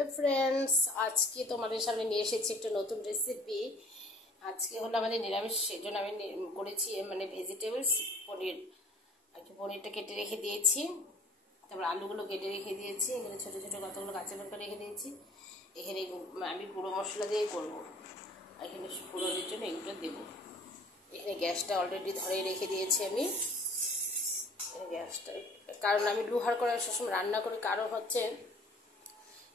Hello friends, আজকে তোমাদের সামনে নিয়ে এসেছি একটা নতুন রেসিপি। আজকে হলো আমাদের নিরামিষ, সেজন্য আমি করেছি মানে ভেজিটেবলস পনির। আর কি পনিরটা কেটে রেখে দিয়েছি, তারপর আলুগুলো কেটে রেখে দিয়েছি, এখানে ছোটো ছোটো কতগুলো কাঁচা লঙ্কা রেখে দিয়েছি। এখানে আমি গুঁড়ো মশলা দিয়ে করবো, আর এখানে ফোড়নের জন্য এগুলো দেবো। এখানে গ্যাসটা অলরেডি ধরে রেখে দিয়েছি আমি গ্যাসটা, কারণ আমি লোহার কড়াই সবসময় রান্না করি। কারণ হচ্ছে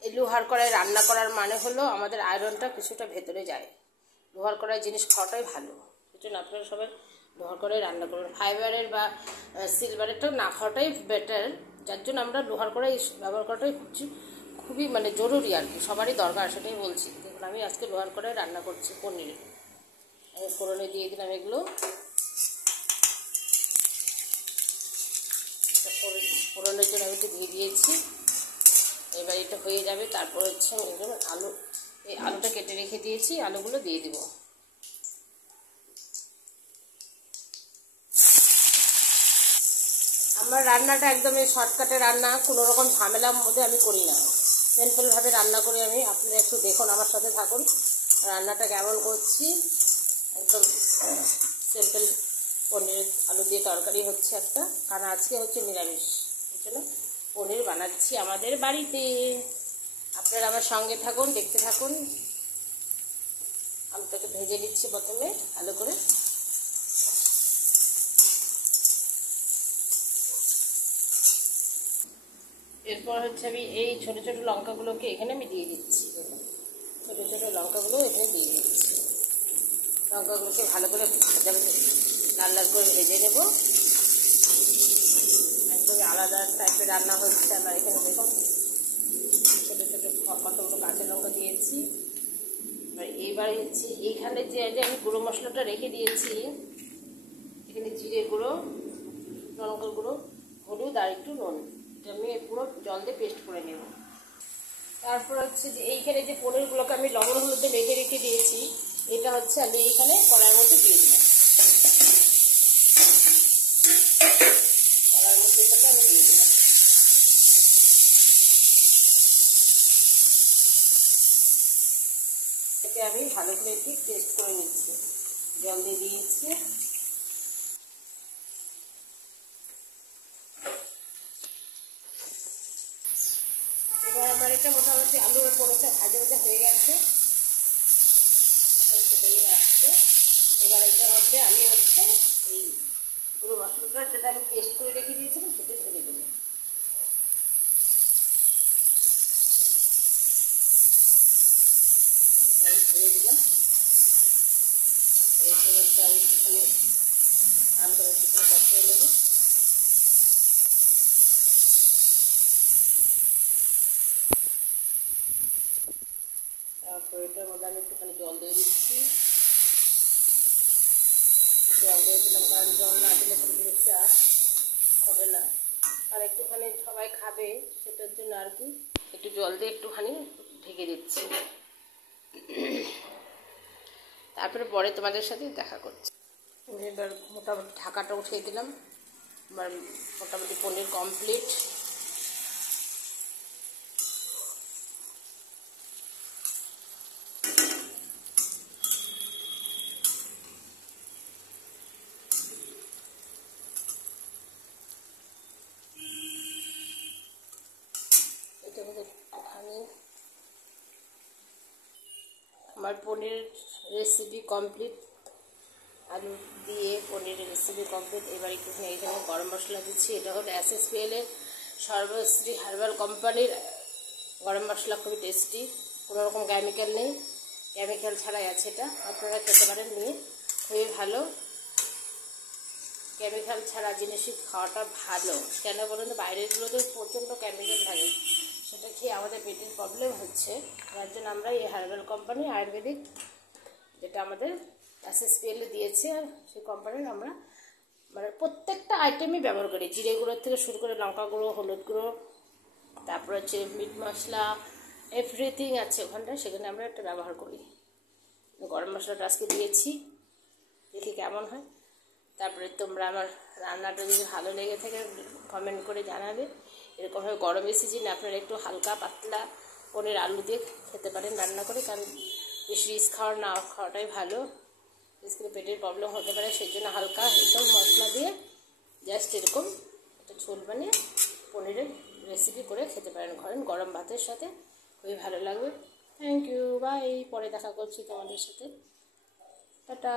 এই লোহার কড়াই রান্না করার মানে হলো আমাদের আয়রনটা কিছুটা ভেতরে যায়। লোহার কড়াই জিনিস খাওয়াটাই ভালো, সেজন্য আপনারা সবাই লোহার কড়াই রান্না করুন। ফাইবারের বা সিলভারেরটাও না খাওয়াটাই বেটার, যার জন্য আমরা লোহার কড়াই ব্যবহার করাটাই খুবই মানে জরুরি আর কি, সবারই দরকার, সেটাই বলছি। দেখুন আমি আজকে লোহার কড়াই রান্না করছি পনির। আমি ফোড়নে দিয়ে দিলাম এগুলো, ফোড়নের জন্য আমি একটু দিয়ে দিয়েছি। এবার এটা হয়ে যাবে, তারপর হচ্ছে আলু, এই আলুটা কেটে রেখে দিয়েছি, আলুগুলো দিয়ে দিব। আমার রান্নাটা একদমই শর্টকাটে রান্না, কোনো রকম ঝামেলার মধ্যে আমি করি না, সিম্পলভাবে রান্না করি আমি। আপনারা একটু দেখুন, আমার সাথে থাকুন, রান্নাটা কেমন করছি। একদম সিম্পল পনির আলু দিয়ে তরকারি হচ্ছে একটা, কারণ আজকে হচ্ছে নিরামিষ, এই জন্য পনির বানাচ্ছি আমাদের বাড়িতে। আপনারা আমার সঙ্গে থাকুন, দেখতে থাকুন। আলুটাকে ভেজে নিচ্ছি প্রথমে ভালো করে। এরপর হচ্ছে আমি এই ছোটো ছোটো লঙ্কাগুলোকে এখানে আমি দিয়ে দিচ্ছি, ছোটো ছোটো লঙ্কাগুলো এখানে দিয়ে দিচ্ছি। লঙ্কাগুলোকে ভালো করে লাল লাল করে ভেজে নেব। একদমই আলাদা টাইপের রান্না হচ্ছে আমার এখানে। দেখুন ছোটো ছোটো কতগুলো কাঁচা লঙ্কা দিয়েছি। এইবার হচ্ছে এইখানে যে আমি গুঁড়ো মশলাটা রেখে দিয়েছি, এখানে জিরে গুঁড়ো, লঙ্কার গুঁড়ো, হলুদ আর একটু নুন, এটা আমি পুরো জল দিয়ে পেস্ট করে নেব। তারপর হচ্ছে যে এইখানে যে পনিরগুলোকে আমি লবণ হলুদে রেখে রেখে দিয়েছি, এটা হচ্ছে আমি এইখানে কড়াইয়ের মধ্যে দিয়ে দিলাম। কড়াইয়ের মধ্যে এটাকে আমি দিয়ে দিলাম। এটাকে আমি ভালো করে একটু পেস্ট করে নিচ্ছি, জল দিয়ে দিয়েছি। এবার আমার এটা মোটামুটি আলু পনিরটা ভাজা ভাজা হয়ে গেছে, হয়ে আসছে। এবার এটার মধ্যে আমি হচ্ছে এই গুঁড়ো মশলাটা যেটা আমি পেস্ট করে রেখে দিয়েছিলাম সেটা ঢেলে দেবো। ঢেলে দিলাম। আমি একটুখানি ভালো করে একটুখানি কষিয়ে নেব। তারপর এটার মধ্যে আমি একটুখানি জল দিয়ে দিচ্ছি। জল দিয়ে দিলাম, কারণ জল না দিলে কোনো জিনিসটা হবে না, আর একটুখানি সবাই খাবে সেটার জন্য আর কি একটু জল দিয়ে একটুখানি ঢেকে দিচ্ছি। তারপরে পরে তোমাদের সাথে দেখা করছি। এবার মোটামুটি ঢাকাটা উঠিয়ে দিলাম, আমার মোটামুটি পনির কমপ্লিট। এটা হলো একটুখানি আমার পনির রেসিপি কমপ্লিট, আলু দিয়ে পনিরের রেসিপি কমপ্লিট। এবার একটুখানি এইখানে গরম মশলা দিচ্ছি। এটা হলো SSPL এর সর্বশ্রী হার্বাল কোম্পানির গরম মশলা, খুবই টেস্টি, কোনো রকম কেমিক্যাল নেই, কেমিক্যাল ছাড়াই আছে। এটা আপনারা খেতে পারেন, নিয়ে খুবই ভালো। কেমিক্যাল ছাড়া জিনিসই খাওয়াটা ভালো, কেন বলুন তো, বাইরেরগুলোতে প্রচণ্ড কেমিক্যাল থাকে, সেটা খেয়ে আমাদের পেটের প্রবলেম হচ্ছে। যার জন্য আমরা এই হার্বাল কোম্পানি আয়ুর্বেদিক যেটা আমাদের SSPL দিয়েছে, আর সেই কোম্পানির আমরা মানে প্রত্যেকটা আইটেমই ব্যবহার করি, জিরে গুঁড়োর থেকে শুরু করে লঙ্কা গুঁড়ো, হলুদ গুঁড়ো, তারপর হচ্ছে মিট মশলা, এভরিথিং আছে ওখানটায়, সেখানে আমরা একটা ব্যবহার করি। গরম মশলাটা আজকে দিয়েছি, দেখি কেমন হয়। তারপরে তোমরা আমার রান্নাটা যদি ভালো লেগে থাকে কমেন্ট করে জানাবে। এরকমভাবে গরমের সিজনে আপনারা একটু হালকা পাতলা পনির আলু দিয়ে খেতে পারেন রান্না করে, কারণ বেশি রিচ না খাওয়াটাই ভালো। বিশেষ করে পেটের প্রবলেম হতে পারে, সেই জন্য হালকা একদম মশলা দিয়ে জাস্ট এরকম একটা ঝোল বানিয়ে পনিরের রেসিপি করে খেতে পারেন ঘরেন গরম ভাতের সাথে, খুবই ভালো লাগবে। Thank you, bye. পরে দেখা করছি তোমাদের সাথে, টাটা।